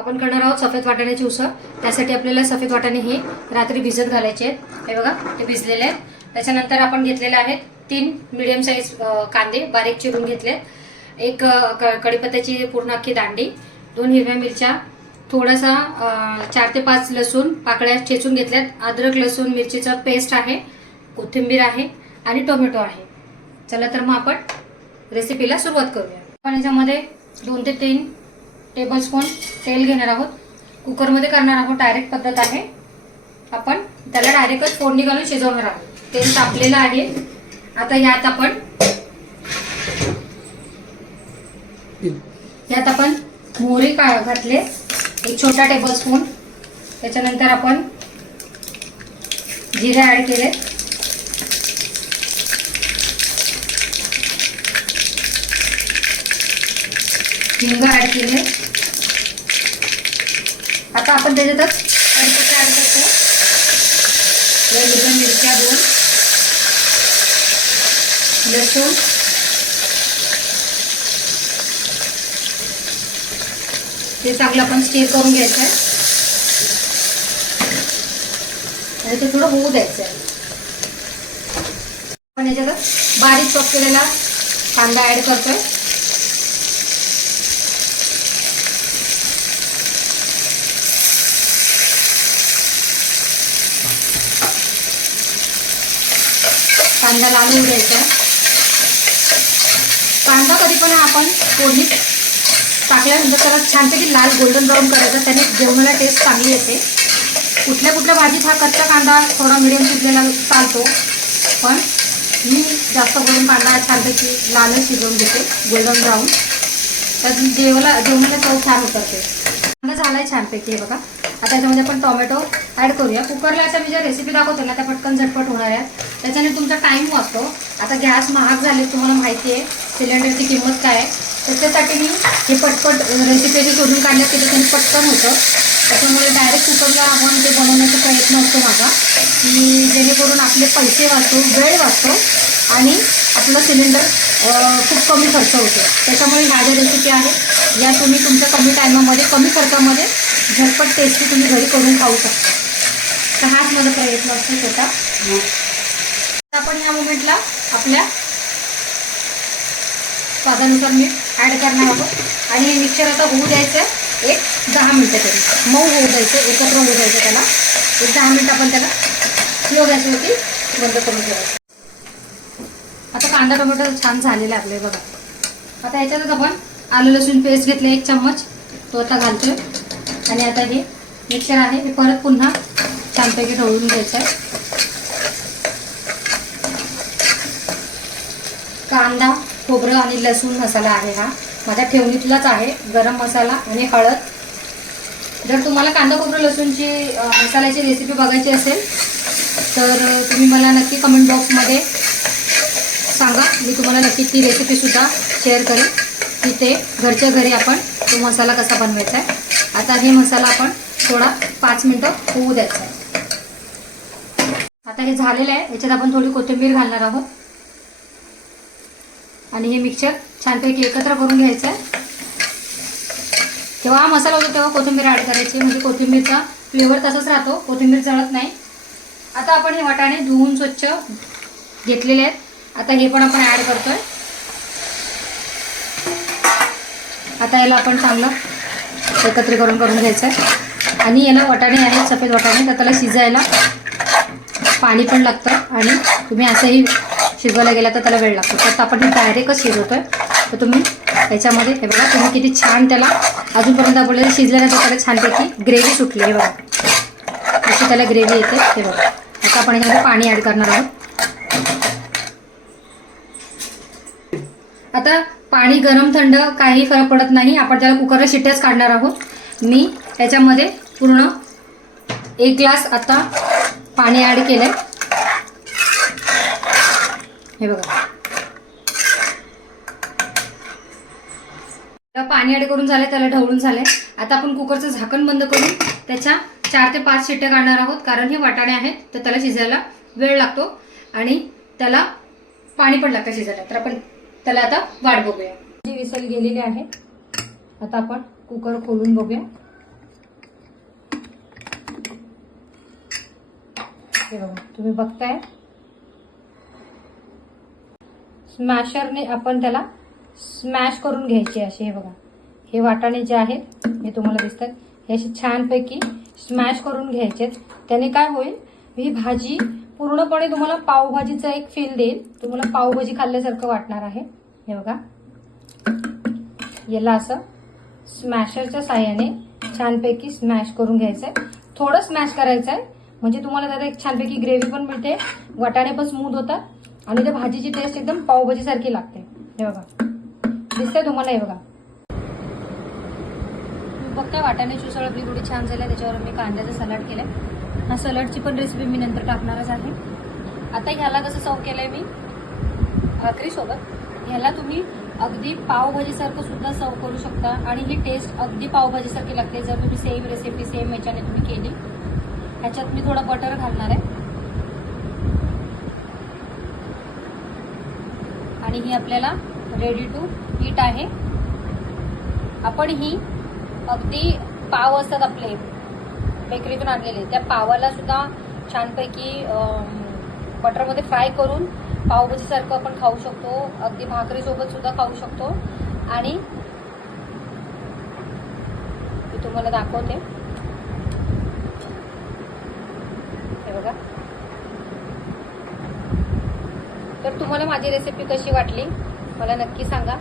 आपण करणार आहोत सफेद वाटाण्याची उसळ। त्यासाठी आपल्याला सफेद वाटाणे हे रात्री भिजत घालायचे आहेत। हे बघा ते भिजलेले आहेत। त्याच्यानंतर आपण घेतलेले आहेत 3 मीडियम साइज कांदे बारीक चिरून घेतले, एक कढीपत्त्याची पूर्ण अख्खी दांडी, 2 हिरव्या मिरच्या, थोडासा 4 ते 5 लसूण पाकळ्या चेचून घेतल्यात, अद्रक लसूण मिरचीचा पेस्ट आहे, कोथिंबीर आहे आणि टोमॅटो आहे। चला तर मग आपण रेसिपीला सुरुवात करूया। आपण याच्यामध्ये 2 ते 3 टेबलस्पून तेल घेणार आहोत। कुकरमध्ये करणार आहोत, डायरेक्ट पद्धत आहे। आपण त्याला डायरेक्टच फोडणी घालून शिजवणार आहोत। तेल तापलेलं आहे। आता यात आपण मोहरी घातले, एक छोटा टेबलस्पून। त्याच्यानंतर आपण जिरे ऍड केले, हिंग ऍड केले। आता आपण त्याच्यातच कढीपत्ता ऍड करतो, हिरव्या मिरच्या 2, लसूण, ते चांगलं आपण स्टीर करून घ्यायचं आहे आणि ते थोडं होऊ द्यायचं आहे। आपण याच्यात बारीक चॉप केलेला कांदा ऍड करतोय, कांदा लाल होऊ द्यायचा। कांदा कधी पण आपण फोडणीत टाकल्यानंतर त्याला छानपैकी लाल गोल्डन ब्राऊन करायचा, त्याने जेवणाला टेस्ट चांगली येते। कुठल्या भाजीत हा कच्चा कांदा थोडा मिडियम शिजलेला चालतो, पण मी जास्त करून कांदा छानपैकी लालच शिजवून घेते, गोल्डन ब्राऊन, तर जेवणाला चव छान उतरते। कांदा झालाय छानपैकी, हे बघा। आता याच्यामध्ये आपण टोमॅटो ऍड करूया। कुकरला असं मी ज्या रेसिपी दाखवते ना त्या पटकन झटपट होणार आहेत, त्याच्याने तुमचा टाइम वाचतो। आता गॅस महाग झाले, तुम्हाला माहिती आहे सिलेंडरची किंमत काय आहे, त्याच्यासाठी मी हे पटपट रेसिपी शोधून काढण्यात की त्याच्याने पटकन होतं। त्याच्यामुळे डायरेक्ट कुकरला आपण ते बनवण्याचा प्रयत्न असतो माझा, की जेणेकरून आपले पैसे वाचतो, वेळ वाचतो आणि आपलं सिलेंडर खूप कमी खर्च होतो। त्याच्यामुळे ह्या ज्या रेसिपी आहेत या तुम्ही तुमच्या कमी टायमामध्ये कमी खर्चामध्ये झटपट टेस्टी तुम्ही घरी करून खाऊ शकता। तर हाच माझा प्रयत्न असतो छोटा। आपण ह्या मोमेंटला आपल्या स्वादानुसार मीठ ऍड करणार आहोत आणि मिक्सर आता होऊ द्यायचं एक 10 मिनिटं तरी, मऊ होऊ द्यायचं, एकत्र होऊ द्यायचं त्याला। एक 10 मिनिट आपण त्याला स्लो गॅसवरती बंद करून ठेवायचं। आता कांदा टोमॅटो छान झालेला आपले बघा। आता याच्यातच आपण आलं लसूण पेस्ट घेतले 1 चम्मच, तो आता घालतोय आणि आता हे मिक्सर आहे हे परत पुन्हा छानपैकी ढवळून घ्यायचं आहे। कांदा खोबरं आणि लसूण मसाला आहे हा माझ्या ठेवणीतलाच आहे, गरम मसाला आणि हळद। जर तुम्हाला कांदा खोबरं लसूणची मसाल्याची रेसिपी बघायची असेल तर तुम्ही मला नक्की कमेंट बॉक्समध्ये सांगा, मी तुम्हाला नक्की ती रेसिपीसुद्धा शेअर करेन की ते घरच्या घरी आपण तो मसाला कसा बनवायचा आहे। आता हे मसाला आपण थोडा 5 मिनिटं होऊ द्यायचा आहे। आता हे झालेलं आहे, याच्यात आपण थोडी कोथिंबीर घालणार आहोत आणि हे मिक्सचर छानपैकी एकत्र करून घ्यायचं आहे। जेव्हा हा मसाला होतो तेव्हा कोथिंबीर ऍड करायची, म्हणजे कोथिंबीरचा फ्लेवर तसाच राहतो, कोथिंबीर जळत नाही। आता आपण हे वाटाणे धुवून स्वच्छ घेतलेले आहेत, आता हे पण आपण ऍड करतोय। आता याला आपण चांगलं एकत्रीकरण करून घ्यायचं आहे आणि याला वाटाणे आहेत सफेद वाटाणे, तर त्याला शिजायला पाणी पण लागतं आणि तुम्ही असंही शिजवायला गेला तर त्याला वेळ लागतो। तर आपण हे डायरेक्टच शिजवतोय, तर तुम्ही याच्यामध्ये हे बघा तुम्ही किती छान त्याला अजूनपर्यंत आपल्याला शिजल्यानंतर त्याला छानपैकी ग्रेव्ही सुटली, हे बघा अशी त्याला ग्रेव्ही येते, हे बघा। आता आपण याच्यामध्ये पाणी ॲड करणार आहोत। आता पाणी गरम थंड काही फरक पडत नाही, आपण त्याला कुकरला शिट्ट्याच काढणार आहोत। मी याच्यामध्ये पूर्ण 1 ग्लास आता पाणी ॲड केलंय, हे बघा। पाणी ॲड करून झाले, त्याला ढवळून झाले। आता आपण कुकरचं झाकण बंद करून त्याच्या 4 ते 5 शिट्ट्या काढणार आहोत, कारण हे वाटाणे आहेत तर त्याला शिजायला वेळ लागतो आणि त्याला पाणी पण लागतं शिजायला। तर आपण त्याला आता वाट बघूया। जी विसल गेलेली आहे, आता आपण कुकर खोलून बघूया। हे बघा तुम्ही बघताय, स्मॅशरने आपण त्याला स्मॅश करून घ्यायचे असे. हे बघा हे वाटाणे जे आहेत हे तुम्हाला दिसतात, हे असे छानपैकी स्मॅश करून घ्यायचे. त्याने काय होईल, ही भाजी पूर्णपणे तुम्हाला पावभाजीचा एक फील देईल, तुम्हाला पावभाजी खाल्ल्यासारखं वाटणार आहे. हे बघा याला असं स्मॅशरच्या साह्याने छानपैकी स्मॅश करून घ्यायचंय. थोडं स्मॅश करायचंय म्हणजे तुम्हाला त्यात एक छानपैकी ग्रेव्ही पण मिळते, वाटाणे पण स्मूथ होतात आणि त्या भाजीची टेस्ट एकदम पावभाजी सारखी लागते. हे बघा दिसतंय तुम्हाला, हे बघा बघताय वाटाण्याची उसळ आपली थोडी छान झाली. त्याच्यावर मी कांद्याचं सलाड केलंय. हा सलाडची पण रेसिपी मी नंतर टाकणारच आहे. आता ह्याला कसं सर्व केलंय मी भाकरी सोबत, ह्याला तुम्ही अगदी पावभाजीसारखं सुद्धा सर्व करू शकता आणि ही टेस्ट अगदी पावभाजीसारखी लागते जर तुम्ही सेम रेसिपी सेम याच्याने तुम्ही केली. ह्याच्यात मी थोडं बटर घालणार आहे आणि ही आपल्याला रेडी टू ईट आहे. आपण ही अगदी पाव असतात आपले बेकरीतून आणलेले, त्या पावाला सुद्धा छानपैकी बटरमध्ये फ्राय करून पावभाजीसारखं आपण खाऊ शकतो. अगदी भाकरीसोबत सुद्धा खाऊ शकतो. आणि मी तुम्हाला दाखवते, हे बघा. तर तुम्हाला माझी रेसिपी कशी वाटली मला नक्की सांगा.